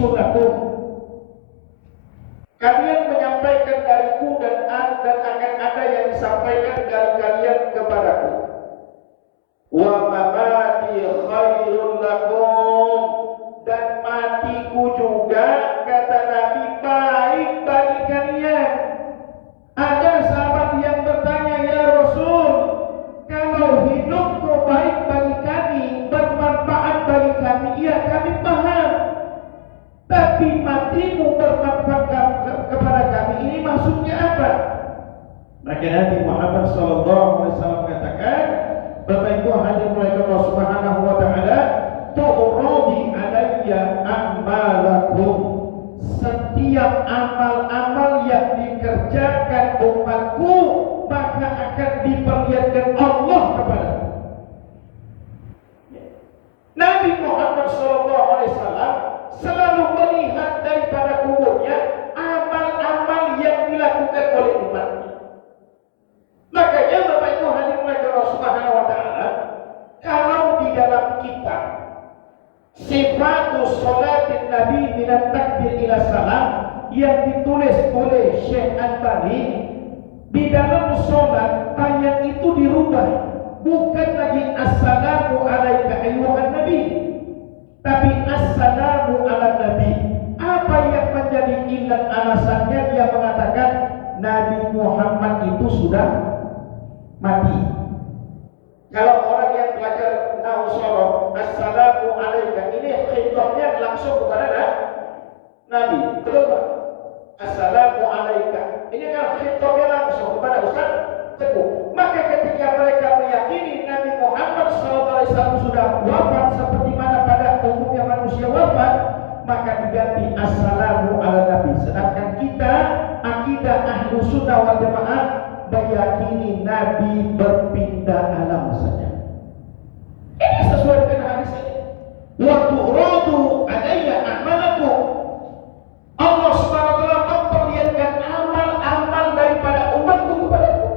sulakum. Kalian menyampaikan dariku dan akan ada yang disampaikan dari kalian kepadaku. Wa mamati khairul lakum, dan matiku juga, kata Nabi, baik bagi kalian. Ada sahabat yang bertanya, ya Rasul, kalau hidupmu baik bagi kami, bermanfaat bagi kami, iya kami paham. Tapi matimu bermanfaat kepada kami, ini maksudnya apa? Maka Nabi Muhammad SAW katakan, Bapak Ibu hadirin oleh Allah Subhanahu wa taala, tu'radi alayya a'malakum. Setiap amal-amal yang dikerjakan umatku maka akan diperlihatkan Allah kepadaku. Nabi Muhammad SAW selalu melihat daripada kuburnya amal-amal yang dilakukan oleh umatnya. Makanya Bapak Ibu hadirin Allah Subhanahu wa taala, kalau di dalam kitab Sifatus Salatin Nabi minat takbir ila salam yang ditulis oleh Syekh Albani, di dalam sholat ayat itu dirubah, bukan lagi assalamu alaika ayyuhan nabi, tapi assalamu ala nabi. Apa yang menjadi ilat alasannya? Dia mengatakan Nabi Muhammad itu sudah mati. Kalau orang yang belajar nahwu shorof, assalamu alaika, ini khitabnya langsung kepada Nabi, betul tak? Assalamu alaika, ini kan khitabnya langsung kepada Ustaz Teguh. Maka ketika mereka meyakini Nabi Muhammad SAW sudah wafat seperti mana pada umumnya manusia wafat, maka diganti assalamu ala nabi. Sedangkan kita akidah ahlu sunnah wal jamaah meyakini Nabi berpindah alam saja. Ini sesuai dengan hadis ini. Wa tu'radu alayya a'malakum. Allah Subhanahu wa taala memperlihatkan amal-amal daripada umatku kepadaku.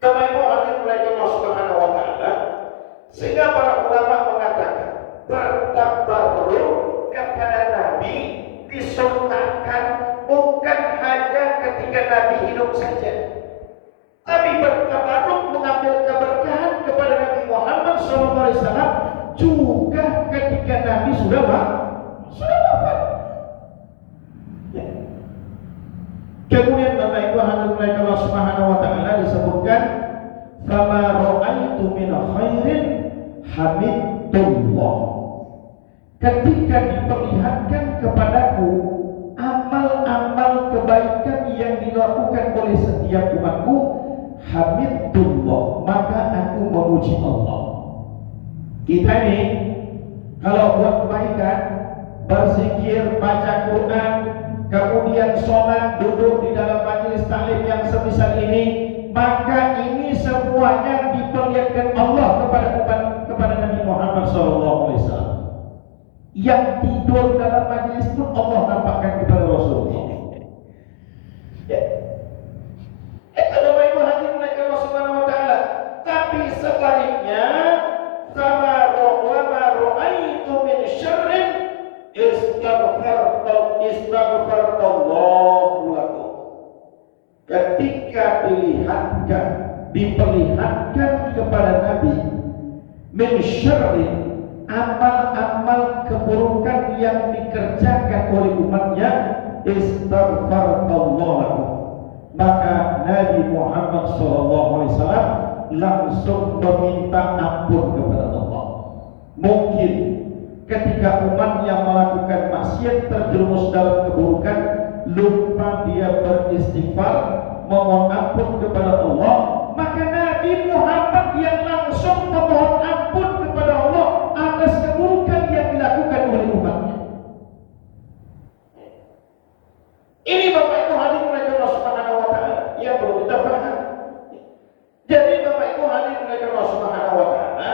Kama itu hadirin Allah Subhanahu wa taala, sehingga para ulama mengatakan bertabarruk kepada Nabi disunnahkan bukan hanya ketika Nabi hidup saja, tapi bertabarruk mengambil keberkahan kepada Nabi Muhammad SAW juga ketika Nabi sudah wafat. Ya. Kemudian Bapak Ibu hadirin Allah Subhanahu wa taala disebutkan fama ra'aitu min khairin hamidullah. Ketika diperlihatkan kepadaku amal-amal kebaikan yang dilakukan oleh setiap umatku, hamidullah, maka aku memuji Allah. Kita ini kalau buat kebaikan, berzikir, baca Quran, kemudian sholat, duduk di dalam majelis taklim yang semisal ini, maka ini semuanya diperlihatkan Allah kepada Nabi Muhammad SAW. Yang tidur dalam majelis pun Allah nampakkan kepada Rasulullah. Ya. Itu Bapak Ibu hadirin Allah Subhanahu wa taala. Tapi sebaliknya, sama ra'aitu min syarrin istaghfarallahu lakum. Ketika diperlihatkan kepada Nabi min syarrin, amal-amal keburukan yang dikerjakan oleh umatnya, istaghfarallahu, maka Nabi Muhammad SAW langsung meminta ampun kepada Allah. Mungkin ketika umatnya melakukan maksiat, terjerumus dalam keburukan, lupa dia beristighfar, memohon ampun kepada Allah, maka Nabi Muhammad yang langsung memohon ampun kepada Allah atas keburukan yang dilakukan oleh umatnya. Ini Bapak Ibu hadirin Allah Subhanahu wa taala yang perlu kita paham. Jadi Bapak Ibu hadirin Allah Subhanahu wa taala,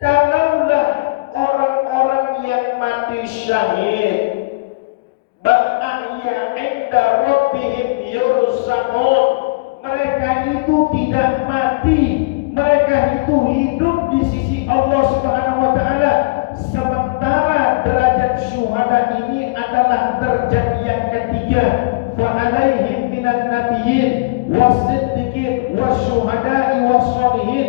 kalaulah orang-orang yang mati syahid berahya inda rabbihim yurzaqun, mereka itu tidak mati, mereka itu hidup di sisi alaihim minan nabiyyin was-siddiqin wasyuhada'i was-sholihin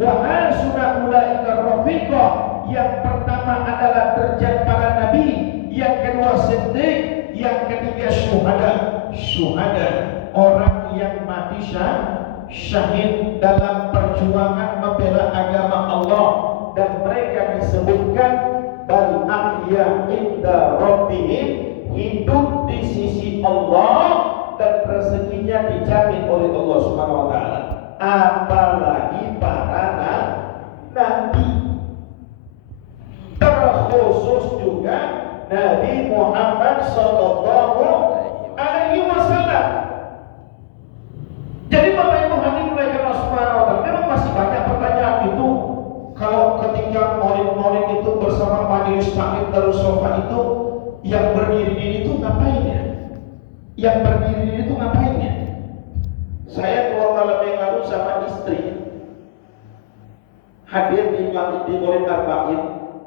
wa hasuna ulaika rafiqa. Yang pertama adalah derajat para nabi, yang kedua siddiq, yang ketiga syuhada, orang yang mati syahid dalam perjuangan membela agama Allah, dan mereka disebutkan bal ahya inda rabbihim, hidup di sisi Allah dan rezekinya dijamin oleh Allah Subhanahu wa taala. Apalagi para nabi, terkhusus juga Nabi Muhammad sallallahu alaihi wasallam. Jadi Bapak Ibu hadirin Allah Subhanahu wa taala, memang masih banyak pertanyaan itu. Kalau ketika maulid itu bersama majelis taklim Darus Sofa itu, yang berdiri itu ngapain ya? Yang berdiri itu ngapain ya? Saya keluar malam yang lalu sama istri, hadir di maulid Arba'in.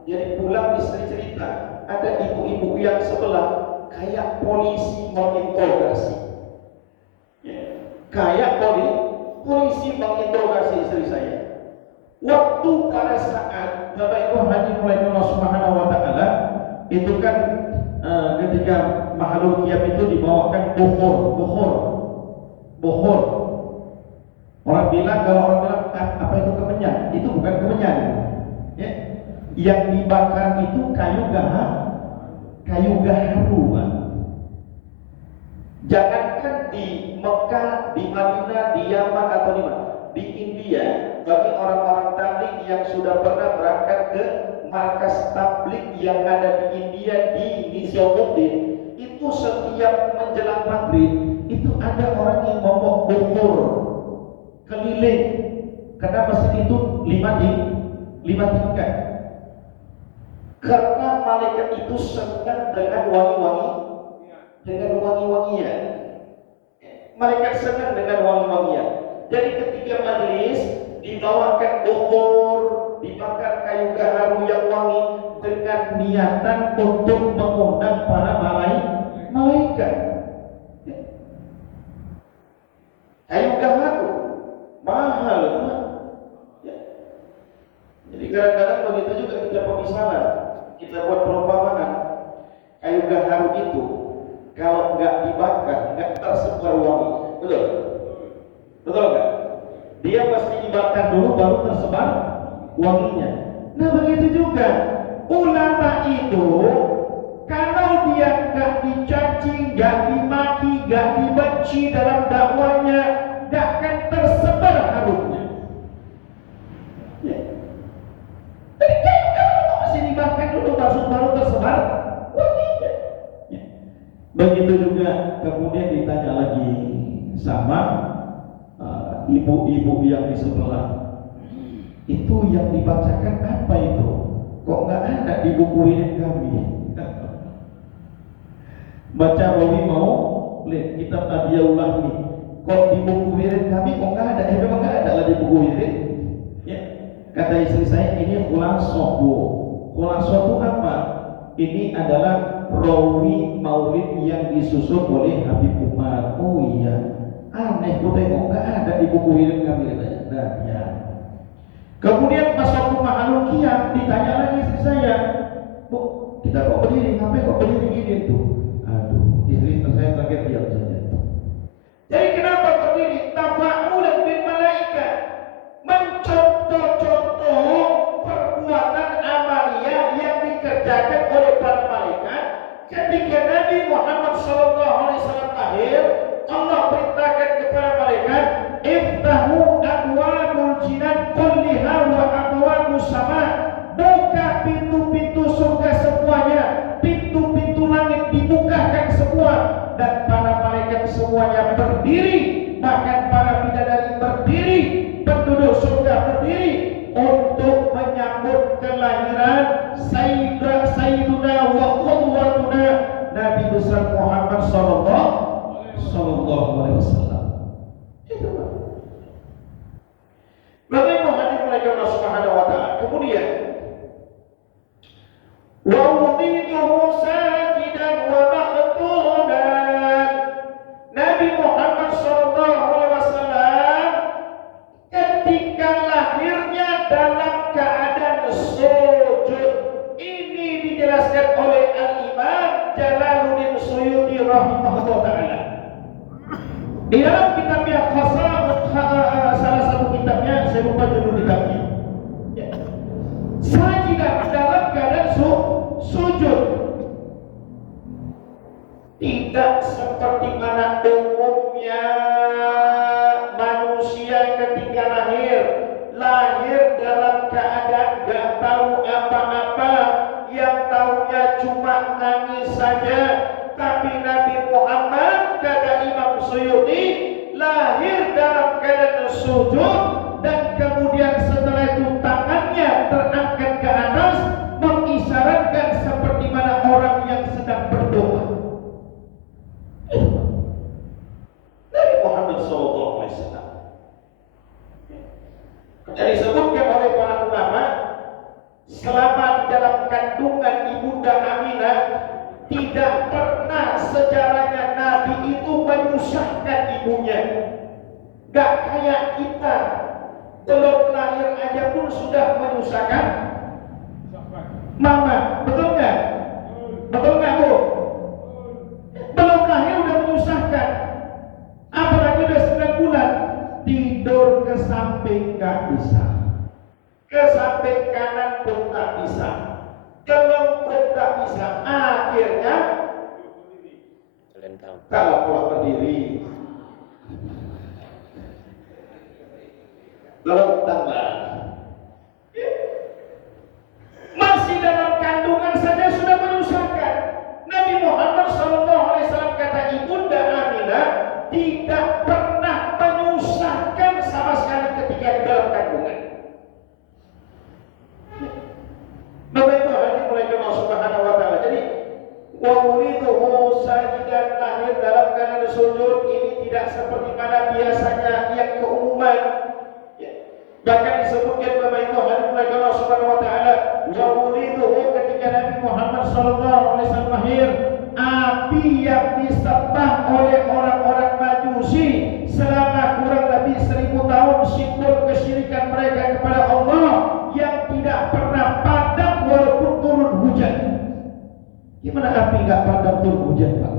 Jadi pulang istri cerita, ada ibu-ibu yang sebelah kayak polisi menginterogasi, ya, kayak polisi menginterogasi istri saya. Waktu pada saat Bapak Ibu hadirin oleh Allah Subhanahu wa taala, itu kan ketika makhluk kiam itu dibawakan bukhur. Orang bilang, kalau orang bilang apa itu kemenyan, itu bukan kemenyan, ya. Yang dibakar itu kayu gaharu. Jangankan di Mekah, di Madinah, di Yaman atau di mana, di India, bagi orang-orang tabligh yang sudah pernah berangkat ke markas tabligh yang ada di India di Nizamuddin, itu setiap menjelang maghrib itu ada orang yang ngomong bukhur keliling, karena masjid itu 5 tingkat. Karena malaikat itu senang dengan wangi-wangian. Malaikat senang dengan wangi-wangian. Jadi ketika majelis dibawakan bukhur, dibakar kayu gaharu yang wangi dengan niatan untuk mengundang para malaikat. Kayu gaharu mahal, ya. Jadi kadang-kadang begitu juga kita pemisalan, kita buat perumpamaan. Kayu gaharu itu kalau nggak dibakar nggak tersebar wangi, betul nggak? Dia pasti dibakar dulu baru tersebar wanginya. Nah begitu juga ulama itu, kalau dia nggak dicaci, nggak dimaki, nggak dibenci dalam dakwanya, nggak akan tersebar harumnya. Ya. Jadi kalau masih dibakar dulu baru tersebar wanginya. Ya. Begitu juga kemudian ditanya lagi sama ibu-ibu yang di sebelah, itu yang dibacakan apa itu? Kok nggak ada di buku wirid kami? Baca Rawi mau lihat kitab Adiyaul Lahmi, kok di buku wirid kami kok nggak ada? Memang nggak ada lah di buku wirid. Ya. Kata istri saya, ini khulasoh bu. Khulasoh itu apa? Ini adalah Rawi Maulid yang disusun oleh Habib Umar. Oh iya, aneh, bu tengok nggak ada di buku wirid kami, katanya. Nah ya. Kemudian pas waktu makhluk kiam ditanya lagi istri saya, bu kita kok berdiri, ngapain kok berdiri gini tuh? Aduh, istri saya terakhir diam saja. Jadi kenapa berdiri? Tafa'ulan bil malaikat, mencontoh-contoh perbuatan amalia yang dikerjakan oleh para malaikat. Ketika Nabi Muhammad SAW lahir, Allah perintahkan kepada malaikat, iftahu abwabul jinan kulliha wa abwabus sama, buka pintu-pintu surga semuanya, pintu-pintu langit dibukakan semua, dan para malaikat semuanya berdiri, bahkan para bidadari berdiri, penduduk surga berdiri untuk menyambut kelahiran Sayyiduna wa qudwatuna Nabi besar Muhammad sallallahu alaihi wasallam. Itu bagaimana hadirin Allah Subhanahu wa taala. Kemudian wa umiduhu sajidan wa makhtunan, Di dalam kitabnya salah satu kitabnya, saya lupa judul kitabnya. Ya. Sajidah dalam keadaan sujud. Tidak seperti mana umumnya manusia ketika lahir dalam keadaan gak tahu apa-apa, yang tahunya cuma nangis saja. Tapi Nabi Muhammad, kata Imam Suyuti, lahir dalam keadaan sujud, dan kemudian setelah itu tangannya terangkat ke atas mengisyaratkan seperti mana orang yang sedang berdoa. Nabi Muhammad SAW. Dan disebutkan oleh para ulama, selama di dalam kandungan ibunda Aminah, tidak pernah sejarahnya Nabi itu menyusahkan ibunya. Gak kayak kita, belum lahir aja pun sudah menyusahkan mama. Betul nggak? Betul nggak, Bu? Belum lahir udah menyusahkan. Apalagi udah 9 bulan, tidur ke samping nggak bisa, ke samping kanan pun nggak bisa, kelempet nggak bisa. Akhirnya kalau pulang berdiri lentanglah. Masih dalam kandungan saja sudah menyusahkan. Nabi Muhammad SAW, kata ibunda Aminah, tidak pernah menyusahkan sama sekali ketika di dalam kandungan. Bapak Ibu hadirin mulai Allah Subhanahu wa taala. Jadi wa uriduhu sajidan, lahir dalam keadaan sujud, ini tidak seperti mana biasanya yang keumuman. Bahkan disebutkan Bapak Ibu hadirin mulai Allah Subhanahu wa taala, wa uriduhu, ketika Nabi Muhammad SAW lahir, api yang disembah oleh orang-orang Majusi selama kurang lebih 1000 tahun, simbol kesyirikan mereka kepada Allah yang tidak pernah padam walaupun turun hujan. Gimana api nggak padam turun hujan, Pak?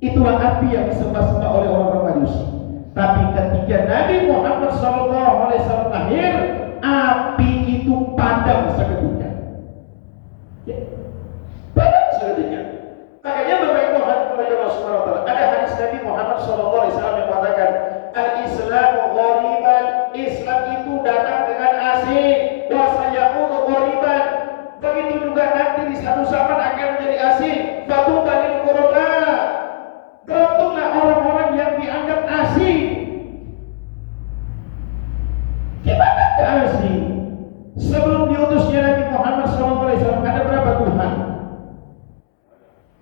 Itulah api yang disembah-sembah oleh orang-orang Majusi. Tapi ketika Nabi Muhammad SAW lahir, api itu padam seketika. Ya. Padam seketika. Makanya Bapak Ibu hadirin Allah Subhanahu wa taala, ada hadis Nabi Muhammad SAW yang mengatakan, al-Islamu ghoriban, Islam itu datang dengan asing, wa sayaudu ghoriban, begitu juga nanti di satu zaman akan menjadi asing. Fatuba lil ghuraba, beruntunglah orang-orang yang dianggap asing. Gimana asing? Sebelum diutusnya Nabi Muhammad SAW, ada berapa Tuhan?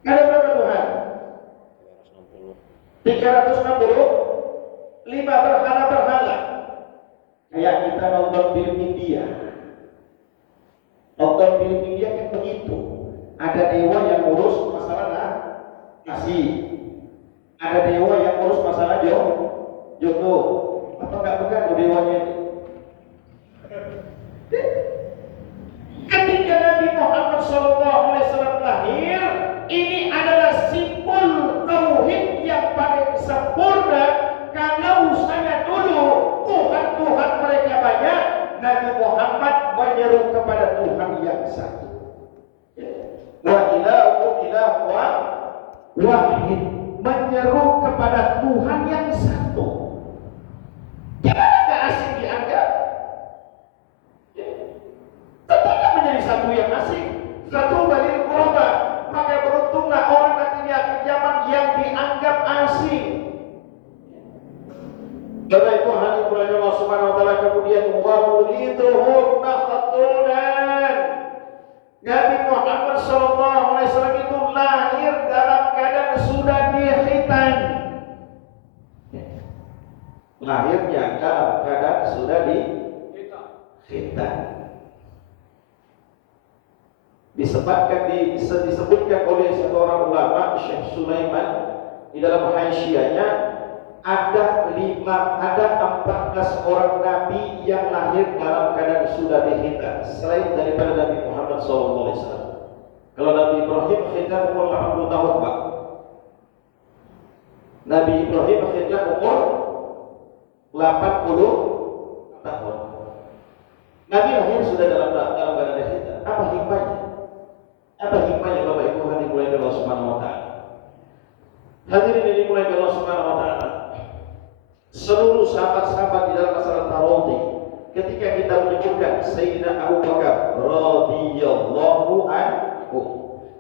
Ada berapa Tuhan? 360. 5 berhala-berhala. Kayak kita nonton film India. Nonton film India kan begitu. Ada dewa yang ngurus masalah nasi. Ada dewa yang ngurus masalah jodoh. Apa enggak begitu dewanya itu? Ketika Nabi Muhammad SAW lahir, ini adalah simbol tauhid yang paling sempurna. Kalau saya dulu Tuhan mereka banyak, Nabi Muhammad menyeru kepada Tuhan yang satu. Wa ilahu ilahu wahid, menyeru kepada Tuhan yang satu. Gimana gak asing dianggap? Tetap menjadi satu yang asing. Satu balil qurba, maka beruntunglah orang nanti di akhir zaman yang dianggap asing. Bapak Ibu hadirin Allah Subhanahu wa taala, kemudian wa uliduhum makhtunan. Nabi Muhammad SAW itu lahir dalam keadaan sudah dikhitan. Lahirnya dalam keadaan sudah dikhitan. Disebutkan oleh seorang ulama, Syekh Sulaiman, di dalam haisyiahnya, ada 14 orang nabi yang lahir dalam keadaan sudah dikhitan selain daripada Nabi Muhammad SAW. Kalau Nabi Ibrahim khitan umur 80 tahun, Pak. Nabi Ibrahim akhirnya umur 80 tahun. Nabi lahir sudah dalam badan kita. Apa hikmahnya? Apa hikmahnya Bapak Ibu hadirin mulai dari Allah Subhanahu wa taala? Hadirin ini mulai dari Allah Subhanahu wa taala. Seluruh sahabat-sahabat di dalam masalah tarawih, ketika kita menyebutkan Sayyidina Abu Bakar radhiyallahu anhu,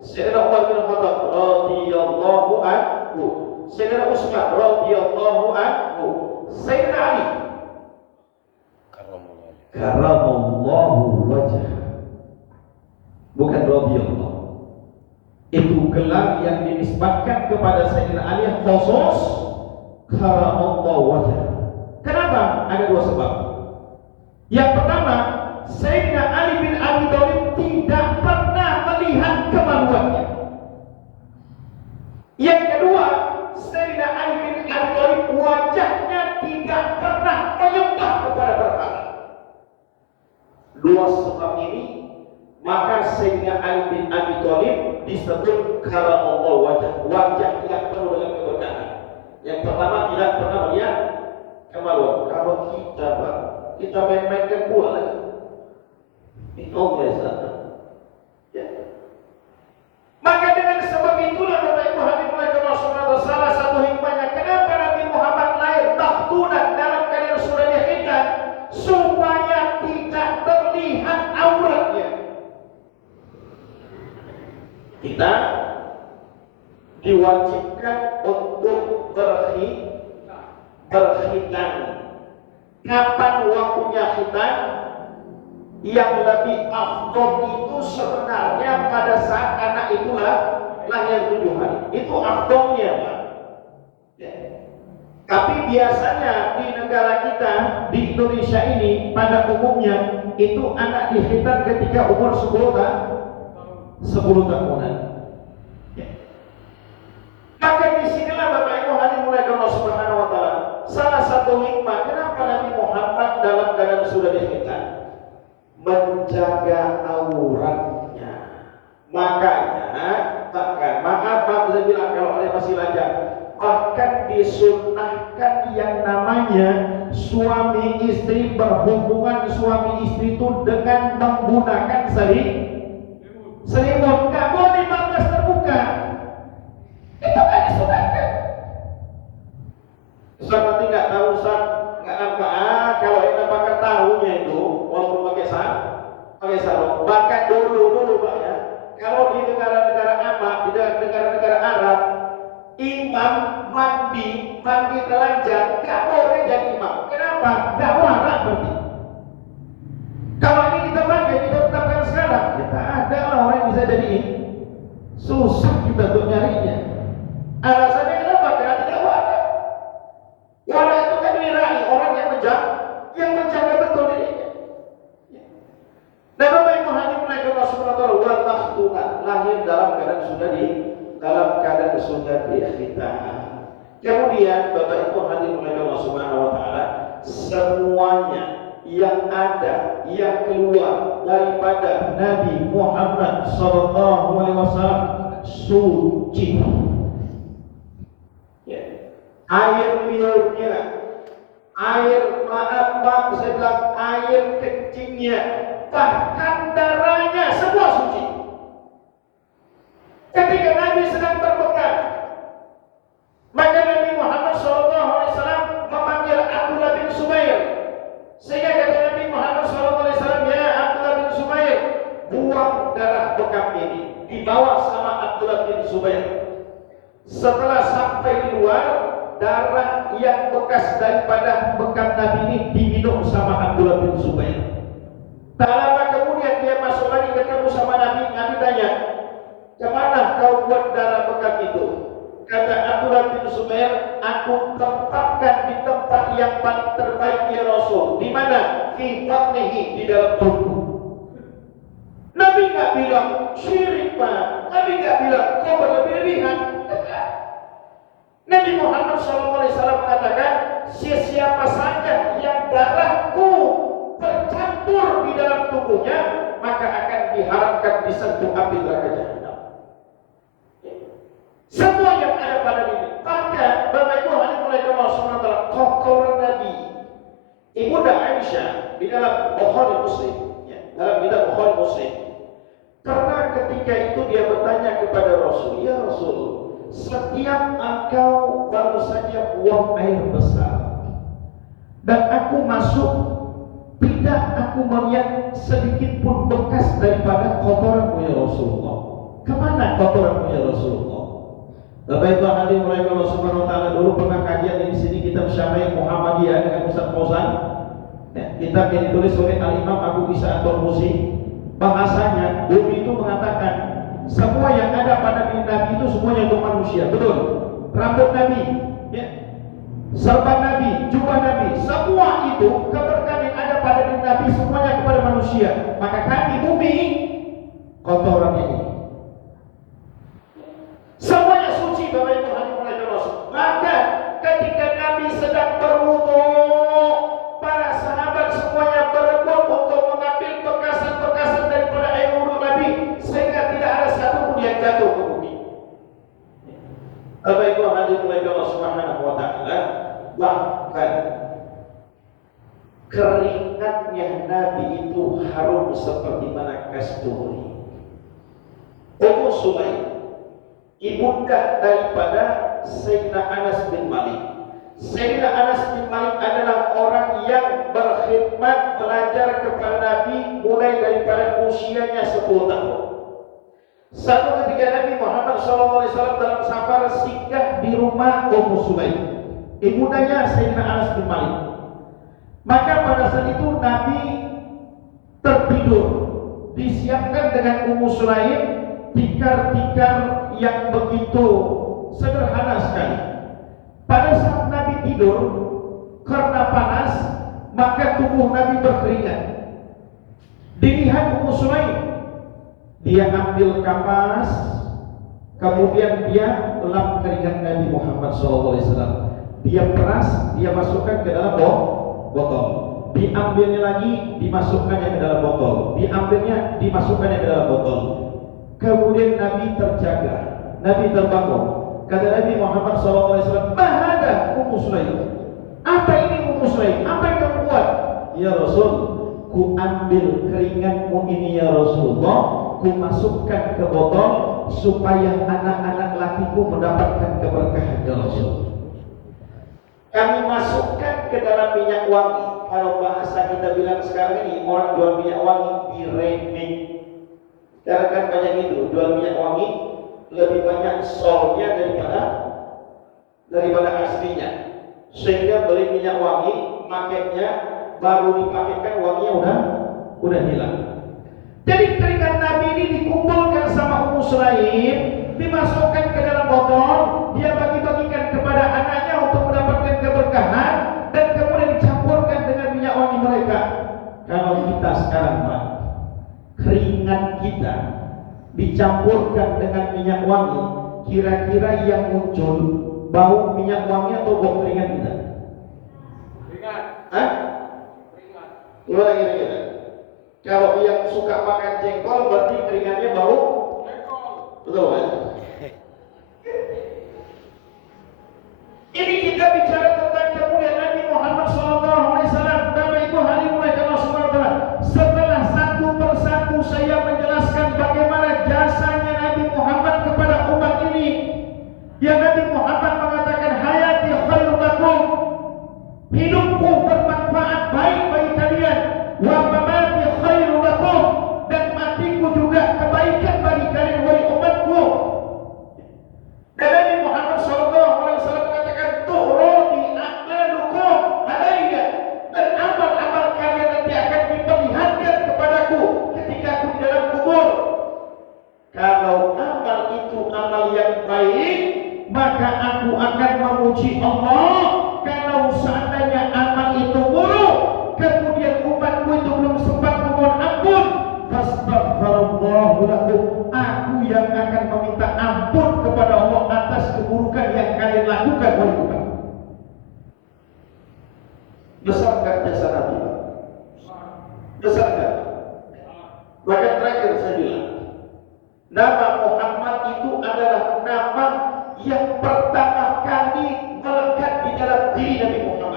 Sayyidina Umar bin Khattab radhiyallahu anhu, Sayyidina Utsman radhiyallahu anhu, Sayyidina Ali karamallahu wajah, bukan radhiyallahu. Itu gelar yang dinisbatkan kepada Sayyidina Ali khusus karamallahu wajah. Kenapa? Ada dua sebab. Yang pertama, Sayyidina Ali bin Abi Thalib tidak pernah melihat kemaluannya. Yang kedua, Sayyidina Ali bin Abi Thalib wajahnya tidak pernah menyembah kepada berhala. Dua sebab ini, maka Sayyidina Ali bin Abi Thalib disebut karamallahu wajah, wajah yang penuh dengan keberkahan. Yang pertama, tidak pernah melihat kemaluan. Kalau kita, Pak, kita main-main ke gua lagi. Itu biasa. Ya. Maka dengan sebab itulah Bapak Ibu hadirin Allah, salah satu hikmahnya kenapa Nabi Muhammad lahir maktunan dalam keadaan sudah dikhitan, supaya tidak terlihat auratnya. Kita diwajibkan untuk berkhitan. Kapan waktunya khitan? Yang lebih afdol itu sebenarnya pada saat anak itulah lahir 7 hari. Itu afdolnya, Pak. Ya. Tapi biasanya di negara kita, di Indonesia ini pada umumnya itu anak dikhitan ketika umur 10 tahunan. Ya. Maka disinilah Bapak Ibu hadirin mulai Allah Subhanahu wa taala. Salah satu hikmah kenapa Nabi Muhammad dalam keadaan sudah dikhitan, menjaga auratnya. Makanya, maaf saya bilang kalau ada masih lajang, bahkan disunnahkan yang namanya suami istri berhubungan suami istri itu dengan menggunakan selimut. Nggak boleh bablas terbuka. Itu kan disunahkan. Ustaz nggak tahu, Ustaz nggak apa. Kalau kita pakai tahunya itu, walaupun pakai sarung, bahkan dulu Pak ya. Kalau di negara-negara Arab, di negara-negara Arab, imam mandi telanjang nggak boleh jadi imam. Kenapa? Nggak warak berarti. Kalau ini kita pakai, kita tetapkan sekarang, kita ada orang yang bisa jadi susah kita untuk nyarinya. Alasannya kenapa? Karena tidak warak. Warak itu kan diraih orang yang menjaga betul dirinya. Nah, Bapak Ibu hadirin Allah Subhanahu wa taala, wa maktunan, lahir dalam keadaan sudah dikhitan. Kemudian Bapak Ibu hadirin Allah Subhanahu wa taala, semuanya yang ada yang keluar daripada Nabi Muhammad sallallahu alaihi wasallam suci. Ya. Air liurnya, air kencingnya, bahkan darahnya semua suci. Ketika Nabi sedang berbekam, maka Nabi Muhammad SAW memanggil Abdullah bin Zubair, sehingga kata Nabi Muhammad SAW, ya Abdullah bin Zubair, buang darah bekam ini. Dibawa sama Abdullah bin Zubair. Setelah sampai di luar, darah yang bekas daripada bekam Nabi ini diminum sama Abdullah bin Zubair. Tak lama kemudian dia masuk lagi ketemu sama Nabi. Nabi tanya, kemana kau buat darah bekam itu? Kata Abdullah bin Zubair, aku tempatkan di tempat yang paling terbaik ya Rasul. Di mana? Fi batnihi, di dalam tubuh. Nabi nggak bilang syirik, Pak. Nabi nggak bilang kau berlebih-lebihan. Nabi Muhammad SAW mengatakan, siapa saja yang darahku bercampur di dalam tubuhnya, maka akan diharapkan disentuh api neraka jahanam. Semua yang ada pada diri. Bahkan Bapak kotoran Nabi. Ibunda Aisyah di dalam Bukhari Muslim, ya, dalam kitab Bukhari Muslim, karena ketika itu dia bertanya kepada Rasul, ya Rasul, setiap engkau baru saja buang air besar dan aku masuk, tidak aku melihat sedikit pun bekas daripada kotoranmu ya Rasulullah. Kemana kotoranmu ya Rasulullah? Bapak Ibu hadirin mulai Allah Subhanahu wa taala, dulu pernah kajian di sini kitab Syamai Muhammadiyah dengan Ustaz Fauzan. Ya, kitab yang ditulis oleh Al-Imam Abu Isa At-Tirmizi. Bahasanya bumi itu mengatakan semua yang ada pada diri Nabi itu semuanya untuk manusia, betul? Rambut Nabi, ya, serban Nabi, jubah Nabi, semua itu keberkahan yang ada pada diri Nabi semuanya kepada manusia. Maka kami bumi kotorannya ini. Semuanya suci Bapak Ibu hadirin Allah. Maka ketika Nabi sedang berwudu, para sahabat semuanya berebut untuk mengambil bekasan-bekasan daripada air wudu Nabi sehingga tidak ada satu pun yang jatuh ke bumi. Bapak Ibu hadirin Allah Subhanahu wa taala, bahkan keringatnya Nabi itu harum seperti mana kasturi. Ummu Sulaim, ibunda daripada Sayyidina Anas bin Malik. Sayyidina Anas bin Malik adalah orang yang berkhidmat belajar kepada Nabi mulai daripada usianya 10 tahun. Satu ketika Nabi Muhammad SAW dalam safar singgah di rumah Ummu Sulaim, ibundanya Sayyidina Anas bin Malik. Maka pada saat itu Nabi tertidur, disiapkan dengan Ummu Sulaim tikar-tikar yang begitu sederhana sekali. Pada saat Nabi tidur, karena panas, maka tubuh Nabi berkeringat. Dilihat Ummu Sulaim, dia ambil kapas, kemudian dia lap keringat Nabi Muhammad SAW. Dia peras, dia masukkan ke dalam botol. Diambilnya lagi, dimasukkannya ke dalam botol. Diambilnya, dimasukkannya ke dalam botol. Kemudian Nabi terjaga, Nabi terbangun. Kata Nabi Muhammad SAW, "Mahada Ummu Sulaim." Apa ini Ummu Sulaim? Apa yang kamu buat? Ya Rasul, ku ambil keringatmu ini ya Rasulullah, ku masukkan ke botol supaya anak-anak lakiku mendapatkan keberkahan ya Rasul. Kami masukkan ke dalam minyak wangi. Kalau bahasa kita bilang sekarang ini, orang jual minyak wangi direming. Karena kan banyak itu, jual minyak wangi lebih banyak solnya daripada aslinya. Sehingga beli minyak wangi, paketnya baru dipaketkan wanginya udah hilang. Jadi keringat Nabi ini dikumpulkan sama Ummu Sulaim, dimasukkan ke dalam botol, dia bagi-bagikan kepada anaknya untuk mendapatkan keberkahan, dan kemudian dicampurkan dengan minyak wangi mereka. Kalau kita sekarang, Pak, keringat kita dicampurkan dengan minyak wangi, kira-kira yang muncul bau minyak wangi atau bau keringat kita? Keringat. Hah? Keringat. Gimana kira-kira? Kalau yang suka makan jengkol berarti keringatnya bau jengkol. Betul kan? Ini kita bicara tentang kemuliaan Nabi Muhammad SAW. Bapak Ibu hadirin Allah Subhanahu wa taala. Setelah satu persatu saya menjelaskan bagaimana jasanya Nabi Muhammad kepada umat ini, yang Nabi Muhammad mengatakan hayati khairun lakum, hidupku bermanfaat baik bagi kalian, wa mamati khairun lakum, dan matiku juga kebaikan bagi kalian wahai umatku. Dan Nabi Muhammad SAW mengatakan tuhruni a'malukum alayya, dan amal-amal kalian nanti akan diperlihatkan kepadaku ketika aku di dalam kubur. Kalau amal itu amal yang baik, maka aku akan memuji Allah. Kalau seandainya amal itu buruk, kemudian umatku itu belum sempat memohon ampun, fastaghfirullahu lakum, aku yang akan meminta ampun kepada Allah atas keburukan yang kalian lakukan wahai umat. Besarkah jasa Nabi? Besarkah? Maka terakhir saya bilang, nama Muhammad itu adalah nama yang pertama kali melekat di dalam diri Nabi Muhammad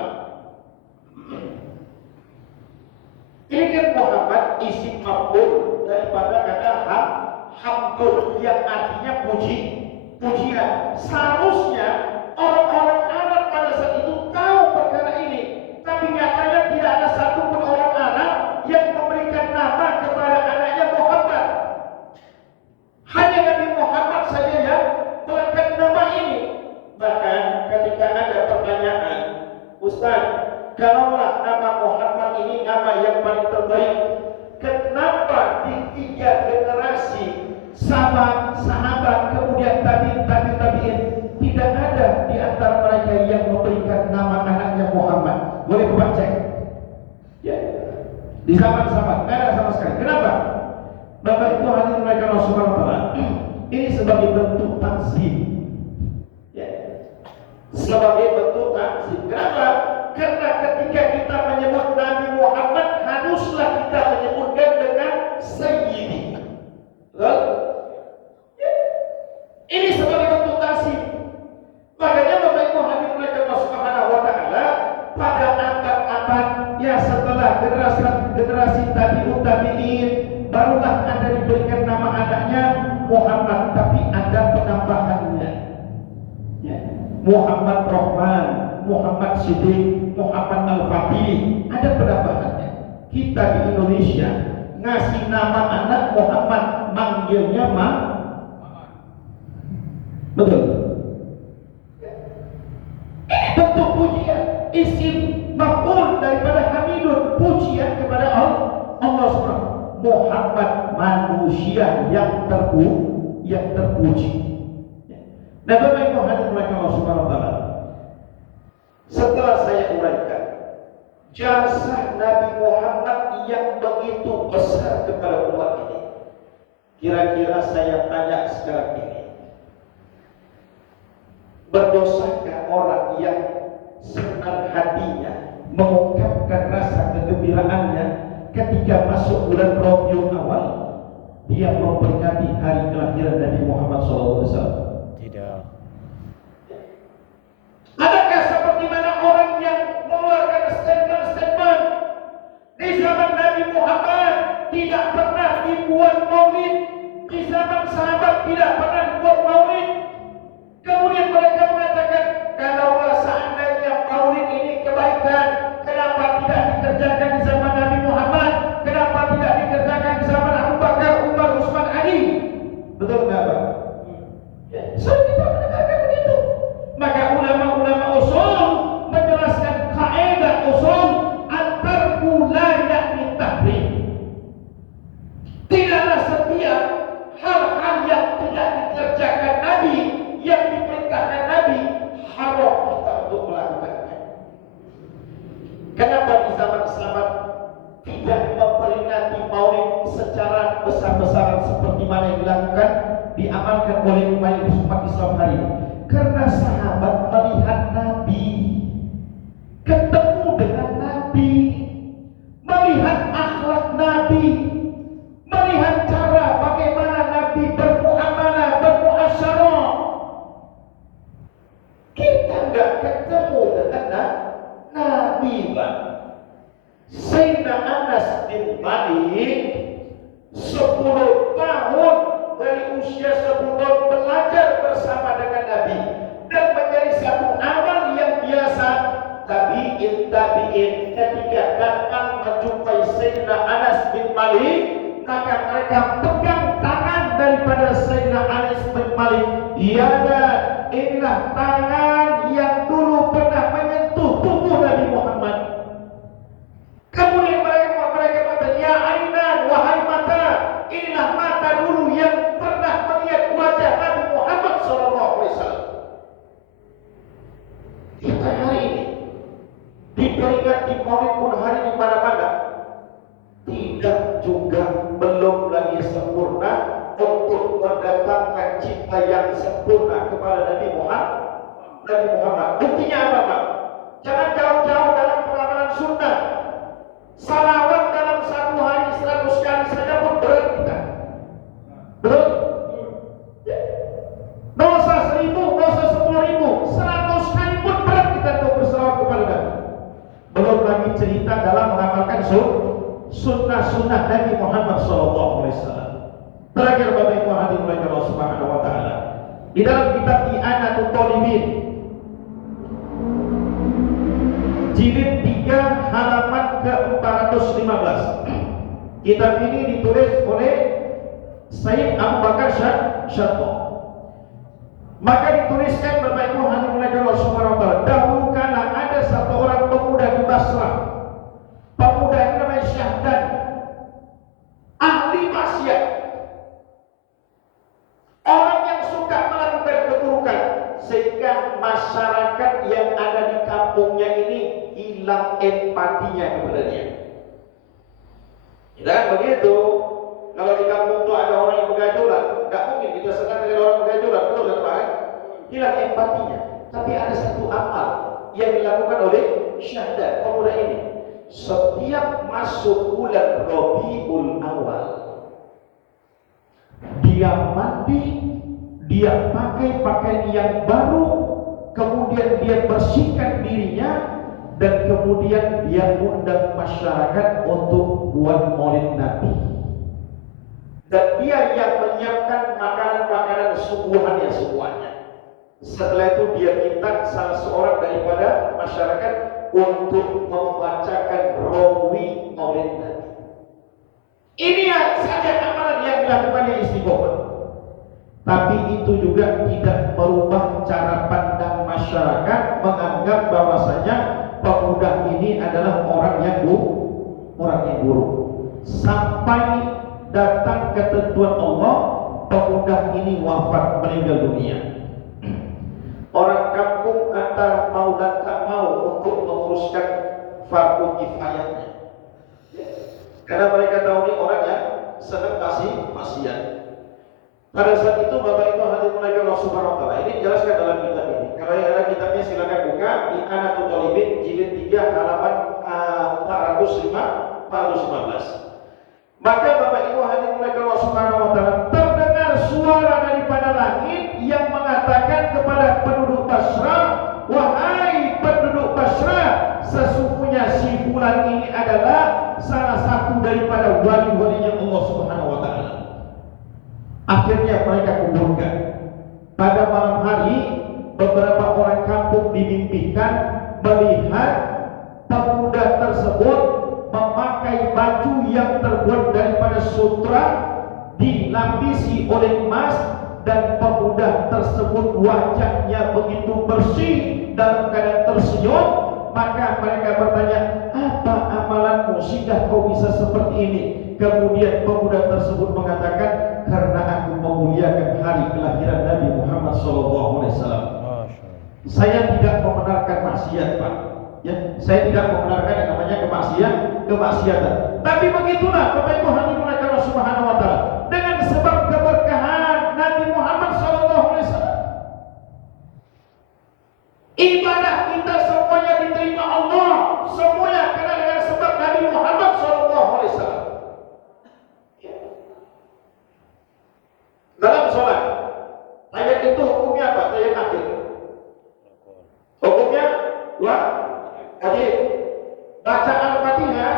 Hamdun yang artinya pujian. Seharusnya orang-orang Arab pada saat itu tahu perkara ini, tapi nyatanya tidak ada satupun orang Arab yang memberikan nama kepada anaknya Muhammad. Hanya Nabi Muhammad saja yang mengangkat nama ini. Bahkan ketika ada pertanyaan, Ustaz, kalaulah nama Muhammad ini nama yang paling terbaik, kenapa di 3 generasi sahabat kemudian tabi'in tidak ada di antara mereka yang memberikan nama anaknya Muhammad? Boleh baca cek? Ya. Di zaman sahabat tidak ada sama sekali. Kenapa? Bapak itu hadirin mereka Allah Subhanahu wa taala. Ini sebagai bentuk takzim. Ya. Sebagai bentuk takzim. Kenapa? Karena ketika kita menyebut Nabi Muhammad, haruslah kita menyebutkan dengan Sayyidi. Betul? Ya. Ini sebagai bentuk takzim. Makanya Bapak Ibu hadirin mereka Allah Subhanahu wa taala, pada abad-abad ya setelah generasi tabi'in, barulah ada diberikan nama anaknya Muhammad, tapi ada penambahannya. Ya. Muhammad Rahman, Muhammad Siddiq, Muhammad Al-Fatih, ada penambahannya. Kita di Indonesia ngasih nama anak Muhammad, manggilnya betul. Bentuk pujian, isim maf'ul daripada Hamidun, pujian kepada Allah Subhanahu. Muhammad manusia yang terpuji. Nah, Bapak Ibu hadirin mereka Allah Subhanahu wa taala. Setelah saya uraikan jasa Nabi Muhammad yang begitu besar kepada umat ini, kira-kira saya tanya sekarang ini, berdosakah orang yang senang hatinya mengungkapkan rasa kegembiraannya ketika masuk bulan Rabiul Awal, dia memperingati hari kelahiran Nabi Muhammad SAW? Tidak. Adakah seperti mana orang yang mengeluarkan statement di zaman Nabi Muhammad tidak pernah dibuat maulid, di zaman sahabat tidak pernah dibuat maulid, kemudian mereka mengatakan, kalaulah seandainya maulid ini kebaikan, kenapa tidak dikerjakan di zaman Nabi Muhammad? Kenapa tidak dikerjakan di zaman Abu Bakar, Umar, Utsman, Ali? Betul nggak, Pak? Ya, kita mendengarkan begitu. Maka ulama-ulama usul menjelaskan kaidah usul at-tarku la ya'ni tahrim. Tidaklah setiap hal-hal yang tidak dikerjakan Nabi, yang diperintahkan Nabi, haram kita untuk melakukannya. Kenapa di zaman sahabat tidak memperingati maulid secara besar-besaran seperti mana yang dilakukan, diamalkan oleh umat Islam hari ini? Karena sahabat melihat Nabi, ketemu dengan Nabi, melihat akhlak Nabi, melihat cara bagaimana Nabi bermuamalah, bermuasyarah. Kita enggak ketemu dengan Nabi, Pak. Sayyidina Anas bin Malik 10 tahun dari usia 10 tahun belajar bersama dengan Nabi, dan menjadi satu amal yang biasa. Tabi'in ketika datang menjumpai Sayyidina Anas bin Malik, maka mereka pegang tangan daripada Sayyidina Anas bin Malik. Ya, inilah tangan yang dulu pernah menyentuh tubuh Nabi Muhammad. Kemudian mereka berkata, ya ainan, wahai mata, inilah mata dulu yang pernah melihat wajah Nabi Muhammad SAW. Kita hari ini diperingati maulid pun hari di mana-mana, tidak juga belum lagi sempurna untuk mendatangkan cinta yang sempurna kepada Nabi Muhammad. Buktinya apa, Pak? Jangan jauh-jauh dalam pengamalan sunnah. Salawat dalam satu hari 100 kali saja pun berat kita. Betul? Dosa 1000, dosa 10.000, 100 kali pun berat kita untuk bersalawat kepada Nabi. Belum lagi cerita dalam mengamalkan sunnah-sunnah Nabi Muhammad SAW. Terakhir Bapak Ibu hadirin Allah Subhanahu wa taala. Di dalam kitab I'anatul Talibin jilid 3 halaman ke-415. Kitab ini ditulis oleh Sayyid Abu Bakar Syaddo. Maka dituliskan Bapak Ibu hadirin Allah Subhanahu wa taala, dahulu kala ada satu orang pemuda di Basrah. Pemuda ini namanya Syahdan, ahli maksiat, orang yang suka melakukan keburukan, sehingga masyarakat yang ada di kampungnya ini hilang empatinya kepada dia. Tidak kan begitu? Kalau di kampung itu ada orang yang begajulan, nggak mungkin kita senang dengan orang begajulan, betul kan Pak? Hilang empatinya. Tapi ada satu amal yang dilakukan oleh Syahdan, pemuda ini. Setiap masuk bulan Rabiul Awal, dia mandi, dia pakai pakaian yang baru, kemudian dia bersihkan dirinya, dan kemudian dia undang masyarakat untuk buat maulid Nabi. Dan dia yang menyiapkan makanan-makanan suguhannya semuanya. Setelah itu dia minta salah seorang daripada masyarakat untuk membacakan rawi maulid Nabi. Ini saja amalan yang dilakukannya istiqomah. Tapi itu juga tidak merubah cara pandang masyarakat menganggap bahwasanya pemuda ini adalah orang yang buruk. Sampai datang ketentuan Allah, pemuda ini wafat, meninggal dunia. Orang kampung antara mau dan tak mau untuk menguruskan fardu kifayahnya. Karena mereka tahu ini orang yang senang maksiat. Pada saat itu Bapak Ibu hadirin Allah Subhanahu wa taala, ini dijelaskan dalam kitab ini. Kalau yang ada kitabnya silakan buka di I'anatul Talibin jilid 3 halaman 415. Maka Bapak Ibu hadirin Allah Subhanahu wa taala, terdengar suara daripada langit yang mengatakan kepada penduduk Basrah, wahai penduduk Basrah, sesungguhnya si fulan ini adalah salah satu daripada wali-walinya Allah Subhanahu wa taala. Akhirnya mereka kuburkan. Pada malam hari, beberapa orang kampung dimimpikan melihat pemuda tersebut memakai baju yang terbuat daripada sutra, dilapisi oleh emas, dan pemuda tersebut wajahnya begitu bersih dalam keadaan tersenyum. Maka mereka bertanya, apa amalanmu sehingga kau bisa seperti ini? Kemudian pemuda tersebut mengatakan, karena aku memuliakan hari kelahiran Nabi Muhammad SAW. Saya tidak membenarkan maksiat, Pak. Ya, saya tidak membenarkan yang namanya kemaksiatan. Tapi begitulah Bapak Ibu hadirin Allah Subhanahu wa taala. Dengan sebab keberkahan Nabi Muhammad SAW, ibadah kita semuanya diterima Allah, semuanya karena dengan sebab Nabi Muhammad SAW. Dalam sholat, ayat itu hukumnya apa? Ayat akhir. Hukumnya wajib. Baca Al-Fatihah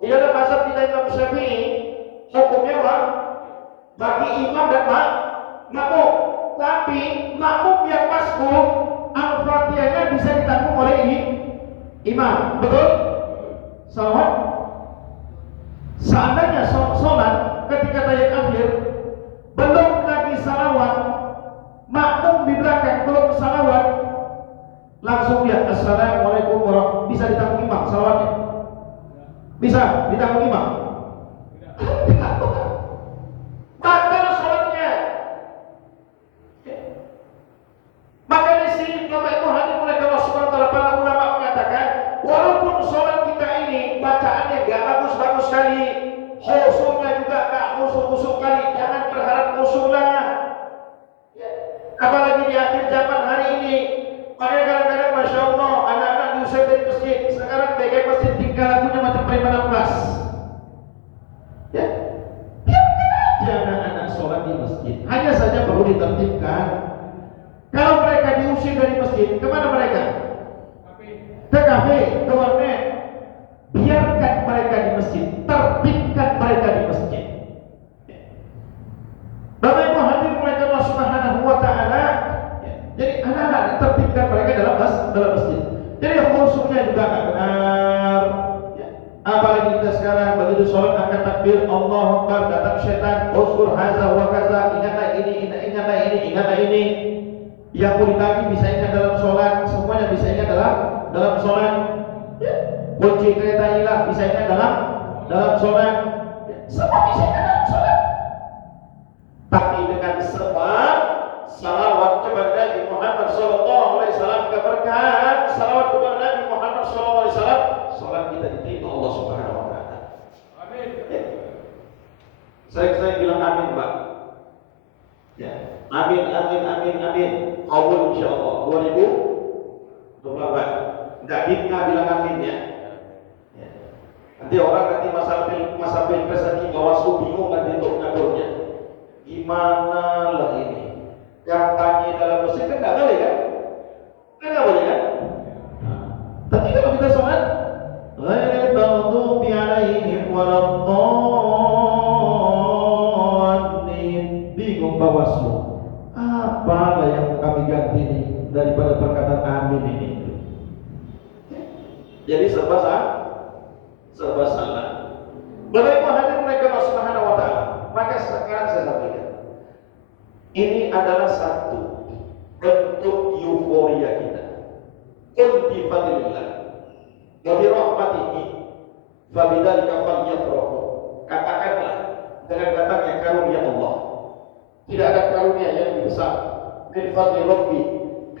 di dalam mazhab kita Imam Syafi'i, hukumnya bagi imam dan makmum. Tapi makmum yang masbuk, Al-Fatihahnya bisa ditanggung oleh imam. Betul? Salawat. Seandainya sholat ketika tahiyat akhir belum lagi salawat, makmum di belakang belum salawat, langsung dia assalamualaikum warahmatullahi, bisa ditanggung imam salawatnya? Bisa ditanggung imam? Batal sholatnya. Maka di sini Bapak Ibu hadirin Allah Subhanahu wa taala, para ulama mengatakan, walaupun sholat kita ini bacaannya gak bagus-bagus sekali, khusyuknya juga gak khusyuk-khusyuk kali, jangan berharap khusyuk lah. Apalagi di akhir zaman hari ini. Makanya kadang-kadang Masya Allah, anak-anak diusir dari masjid. Sekarang bagian masjid tinggal lagunya macam preman kelas. Ya, biarkan aja anak-anak sholat di masjid. Hanya saja perlu ditertibkan. Kalau mereka diusir dari masjid, kemana mereka? Ke kafe, ke warnet. Biarkan mereka di masjid, tertibkan mereka di masjid. khusyuknya juga nggak benar. Ya. Apalagi kita sekarang begitu sholat angkat takbir, Allahu Akbar, datang setan, uskur haza wa kaza, ingatlah ini, ingatlah ini, ingatlah ini. Yang mau ditagih bisa ingat dalam sholat, semuanya bisa ingat dalam sholat. Ya. Kunci kereta hilang bisa ingat dalam sholat. Ya. Semua bisa ingat dalam sholat. Tapi dengan sebab salawat kepada Nabi Muhammad sallallahu alaihi wasallam, keberkahan salawat kepada Nabi Muhammad sallallahu alaihi wasallam, salat kita diterima Allah Subhanahu wa taala. Amin. Ya. Saya bilang amin, Pak. Ya. Amin, amin, amin, amin. Awal insyaallah 2024. Enggak bid'ah bilang amin ya. Ya. Nanti orang nanti masa pilpres nanti Bawaslu bingung nanti untuk ngaturnya. Gimana lah ini? Kampanye dalam masjid kan nggak boleh kan? Kan nggak boleh kan? Nah, tapi kalau kita sholat, ghairil maghdubi alaihim waladdallin, bingung Bawaslu. Apalah yang kami ganti ini daripada perkataan amin ini? Jadi serba salah. Bagaimana hadir mereka Allah Subhanahu wa taala? Maka sekarang saya sampaikan, ini adalah satu bentuk euforia kita. Qul bi fadlillah wa bi rahmatihi fa bidzalika falyafrahu. Katakanlah dengan datangnya karunia Allah. Tidak ada karunia yang lebih besar min fadli rabbi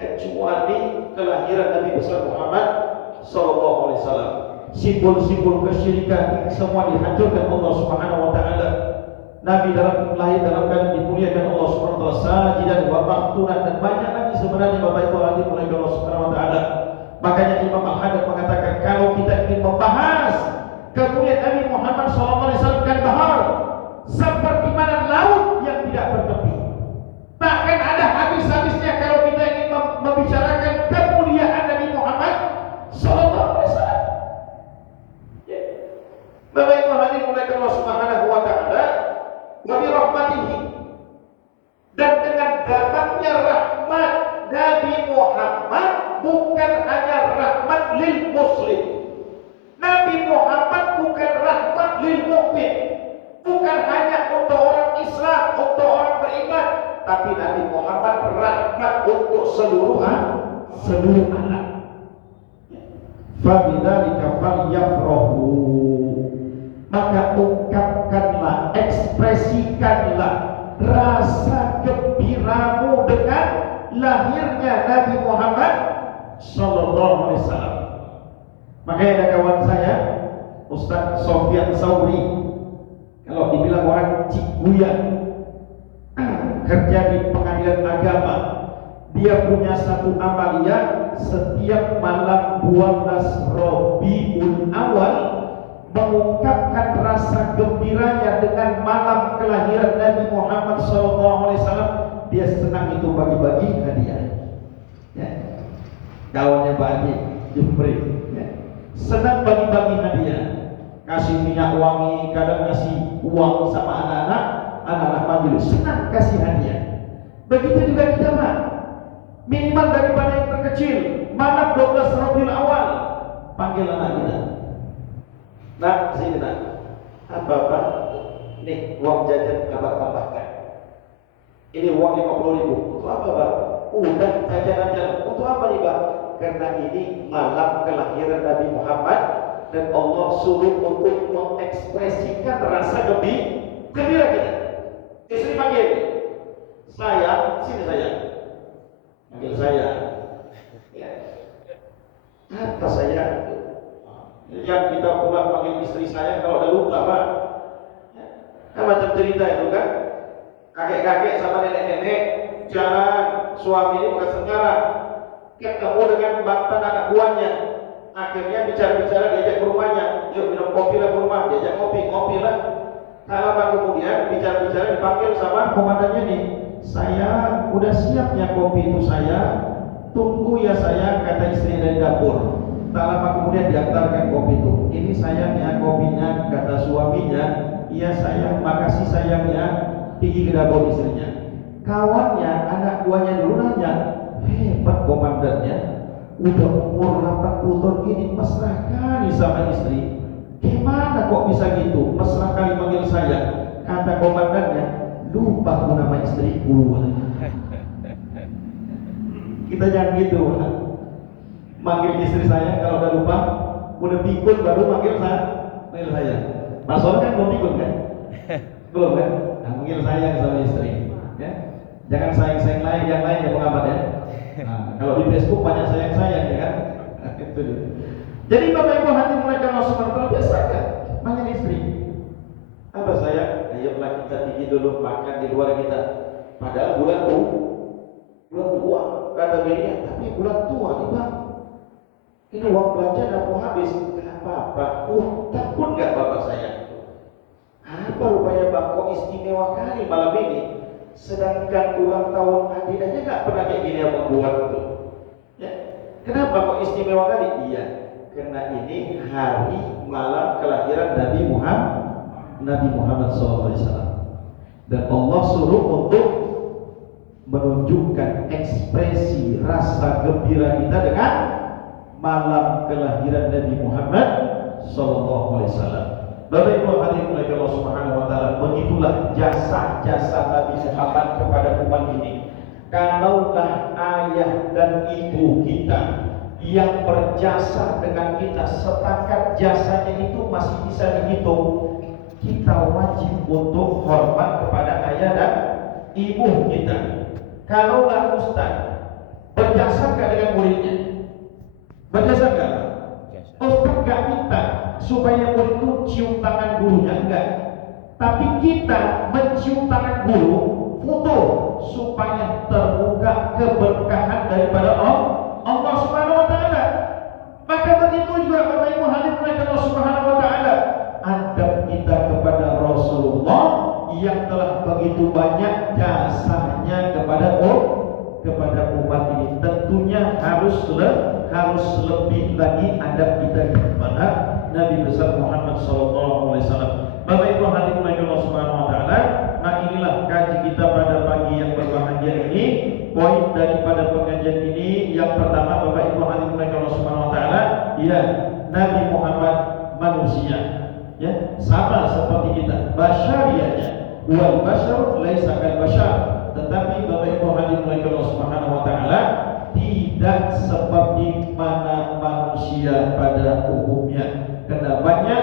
kecuali kelahiran Nabi besar Muhammad sallallahu alaihi wasallam. Simbol-simbol kesyirikan semua dihancurkan Allah Subhanahu wa taala. Nabi lahir dalam keadaan dimuliakan Allah Subhanahu wa taala, sajidan wa maqtunan, dan banyak lagi sebenarnya Bapak Ibu hadirin dimuliakan Allah Subhanahu wa taala. Makanya Imam Al-Haddad mengatakan kalau kita ingin membahas kemuliaan Nabi Muhammad sallallahu alaihi wasallam kan bahar seperti mana laut yang tidak bertepi. Takkan ada habis-habisnya kalau kita ingin membicarakan kemuliaan Nabi Muhammad sallallahu alaihi wasallam. Bapak Ibu hadirin dimuliakan Allah Subhanahu wa taala, wa bi rahmatihi, dan dengan datangnya rahmat Nabi Muhammad bukan hanya rahmat lil muslim. Nabi Muhammad bukan rahmat lil mukmin. Bukan hanya untuk orang Islam, untuk orang beriman, tapi Nabi Muhammad rahmat untuk seluruh alam. Fa bidzalika falyafrahu. Maka ungkapkanlah, ekspresikanlah rasa gembiramu dengan lahirnya Nabi Muhammad sallallahu alaihi wasallam. Makanya ada kawan saya, Ustaz Sofyan Sauri, kalau dibilang orang Ciguyan, kerja di pengadilan agama, dia punya satu amalia setiap malam 12 Rabiul Awal mengungkapkan rasa gembiranya dengan malam kelahiran Nabi Muhammad SAW. Dia senang itu bagi-bagi hadiah. Ya. Kawannya Pak Haji Jumri, ya. Senang bagi-bagi hadiah. Kasih minyak wangi, kadang kasih uang sama anak-anak majelis. Senang kasih hadiah. Begitu juga kita Pak. Minimal daripada yang terkecil, malam 12 Rabiul Awal, panggil anak kita. Nah, sini nak, apa-apa, nih uang jajan abang tambahkan. Ini uang 50.000, untuk apa Pak? Udah jajan aja, untuk apa nih Pak? Karena ini malam kelahiran Nabi Muhammad dan Allah suruh untuk mengekspresikan rasa gembira kita. Istri panggil, sayang, sini sayang, panggil saya. Ya. Apa sayang? Yang kita pula panggil istri saya kalau udah lupa Pak. Kan macam cerita itu kan, kakek-kakek sama nenek-nenek jalan, suami ini bukan sekarang ketemu dengan mantan anak buahnya, akhirnya bicara-bicara diajak ke rumahnya, yuk minum kopi lah ke rumah, diajak kopi lah. Tak lama kemudian bicara-bicara dipanggil sama komandannya nih, saya udah siap ya kopi itu saya, tunggu ya saya, kata istri dari dapur. Tak lama kemudian diantarkan kopi itu. Ini sayangnya kopinya, kata suaminya. Iya sayang, makasih sayangnya. Pergi ke dapur istrinya. Kawannya, anak buahnya dulu nanya, hebat komandannya. udah umur 80 tahun gini mesra kali sama istri. Gimana kok bisa gitu? Mesra kali manggil saya. Kata komandannya, lupa aku nama istriku. Kita jangan gitu, Pak. Manggil istri saya kalau udah lupa, udah pikun baru manggil saya. Mas Sol kan belum pikun kan? Belum kan? Nah, manggil saya sama istri. Ya. Jangan sayang-sayang lain, yang lain ya pengamat ya. Nah, kalau di Facebook banyak sayang-sayang ya kan? Itu dia. Jadi Bapak Ibu hati mereka Allah Subhanahu wa biasakan manggil istri. Apa sayang? Ayolah kita tinggi dulu makan di luar kita. Padahal bulan tua kata bininya, tapi bulan tua nih Bang. Ini uang belanja udah mau habis. Apa-apa? Tak pun nggak Bapak saya. Apa rupanya Bang kok istimewa kali malam ini? Sedangkan ulang tahun adik aja nggak pernah kayak gini apa buat tuh. Ya. Kenapa kok istimewa kali? Iya, karena ini hari malam kelahiran Nabi Muhammad SAW. Dan Allah suruh untuk menunjukkan ekspresi rasa gembira kita dengan malam kelahiran Nabi Muhammad SAW. Bapak Ibu hadirin oleh Allah Subhanahu wa taala, begitulah jasa-jasa Nabi Muhammad kepada umat ini. Kalaulah ayah dan ibu kita yang berjasa dengan kita, setakat jasanya itu masih bisa dihitung, kita wajib untuk hormat kepada ayah dan ibu kita. Kalaulah ustaz berjasa dengan muridnya, berjasa enggak? Ustaz enggak minta supaya murid itu cium tangan gurunya, enggak. Tapi kita mencium tangan guru, foto supaya terbuka keberkahan daripada Allah Subhanahu wa taala. Maka begitu juga Bapak Ibu hadirin Allah Subhanahu wa taala, adab kita kepada Rasulullah yang telah begitu banyak jasanya kepada umat ini, tentunya harus lebih lagi adab kita kepada Nabi besar Muhammad SAW. Bapak Ibu hadirin Allah Subhanahu wa taala, nah inilah kaji kita pada pagi yang berbahagia ini. Poin daripada pengajian ini yang pertama Bapak Ibu hadirin Allah Subhanahu wa taala, ya, Nabi Muhammad manusia, ya, sama seperti kita, basyariahnya. Wal basyar laisa kal basyar. Tetapi Bapak Ibu hadirin Allah Subhanahu wa taala tidak seperti mana manusia pada umumnya. Karena banyak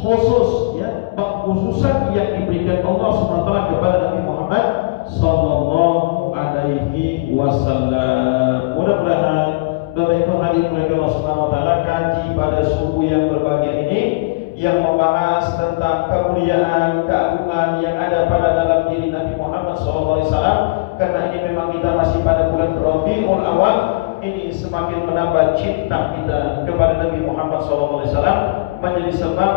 khusus, ya, pengkhususan yang diberikan Allah SWT kepada Nabi Muhammad sallallahu alaihi wasallam. Mudah-mudahan Bapak Ibu hadirin Allah Subhanahu wa taala kaji pada suku yang berbahagia ini yang membahas tentang kemuliaan, keagungan yang ada pada dalam diri Nabi Muhammad SAW. Karena ini memang kita masih pada bulan Rabiul Awal, ini semakin menambah cinta kita kepada Nabi Muhammad SAW, menjadi sebab,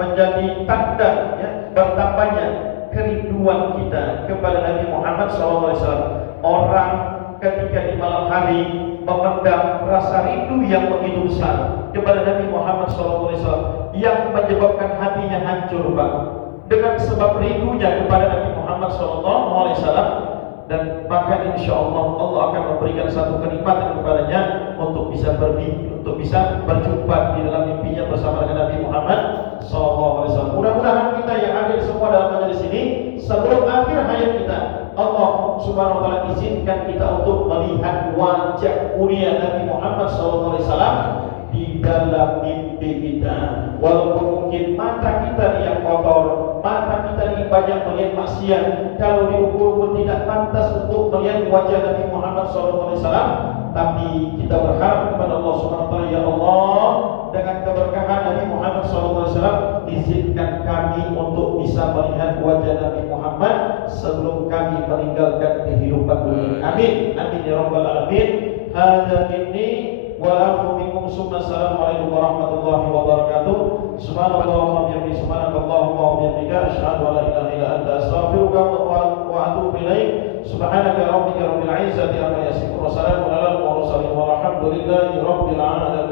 menjadi tanda, ya, bertambahnya kerinduan kita kepada Nabi Muhammad SAW. Orang ketika di malam hari memendam rasa rindu yang begitu besar kepada Nabi Muhammad SAW, yang menyebabkan hatinya hancur, Pak, dengan sebab rindunya kepada Nabi Muhammad SAW. Dan maka insya Allah Allah akan memberikan satu kenikmatan kepadanya untuk bisa berjumpa di dalam mimpinya bersama dengan Nabi Muhammad SAW. Mudah-mudahan kita yang hadir semua dalam majelis ini, sebelum akhir hayat kita, Allah Subhanahu wa taala izinkan kita untuk melihat wajah mulia Nabi Muhammad SAW di dalam mimpi kita. Walaupun mungkin mata kita yang kotor, mata kita ini banyak melihat maksiat, kalau diukur pun tidak pantas untuk melihat wajah Nabi Muhammad SAW. Tapi kita berharap kepada Allah Subhanahu wa taala, ya Allah, dengan keberkahan Nabi Muhammad SAW, izinkan kami untuk bisa melihat wajah Nabi Muhammad sebelum kami meninggalkan kehidupan dunia. Amin. Amin ya rabbal alamin. Hadza minni wa lakum minkum summa. Assalamualaikum warahmatullahi wabarakatuh. Subhanallahumma wa bihamdihi, subhanakallahumma wa bihamdika, asyhadu an la ilaha illa anta, astaghfiruka wa atubu ilaik. Subhanaka rabbika rabbil izzati amma yasifun wa salamun alal mursalin walhamdulillahi rabbil alamin.